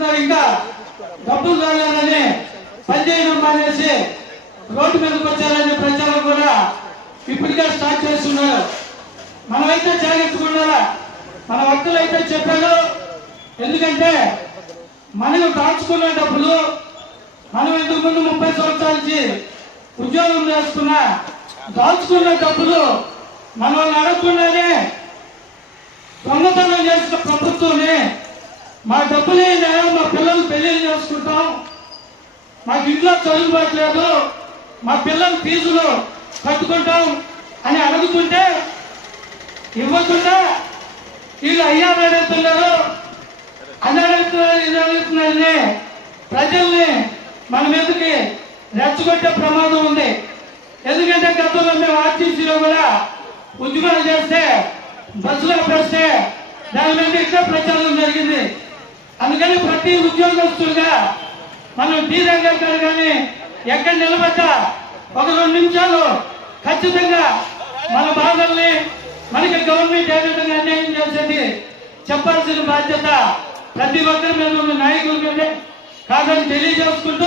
చేస్తున్నారు ఇంకా. డబ్బులు రాలేదని పనిచేయడం మానేసి రోడ్డు మీదకి వచ్చారనే ప్రచారం కూడా ఇప్పటికే స్టార్ట్ చేస్తున్నారు. మనమైతే జాగ్రత్తగా మన వర్తలు అయితే చెప్పారు. ఎందుకంటే మనకు దాచుకున్న డబ్బులు మనం ఇంతకు ముందు ముప్పై సంవత్సరాల నుంచి ఉద్యోగం చేస్తున్నా దాచుకున్న డబ్బులు మనల్ని అడగకుండానే మా మా పిల్లలు పెళ్ళిళ్ళు చేసుకుంటాం. మాకు ఇంట్లో చదువుకోవట్లేదు మా పిల్లల ఫీజులు కట్టుకుంటాం అని అడుగుతుంటే ఇవ్వకుండా వీళ్ళు అయ్యా అడుగుతున్నారు అని అడుగుతున్నారు ఇది అడుగుతున్నారని ప్రజల్ని మన మీదకి రెచ్చగొట్టే ప్రమాదం ఉంది. ఎందుకంటే గతంలో మేము ఆర్టీసీలో కూడా ఉద్యోగాలు చేస్తే బస్సులో పెడితే దాని మీద ఇక్కడ ప్రచారం జరిగింది. అందుకని ప్రతి ఉద్యోగస్తులుగా మనం టీ గారు కానీ ఎక్కడ నిలబడ్డా? ఒక రెండు నిమిషాలు ఖచ్చితంగా మన బాధల్ని మనకి గవర్నమెంట్ ఏ విధంగా అన్యాయం చేసేది చెప్పాల్సిన బాధ్యత ప్రతి ఒక్కరి మీద ఉన్న నాయకుల మీదే. కాదని తెలియజేసుకుంటూ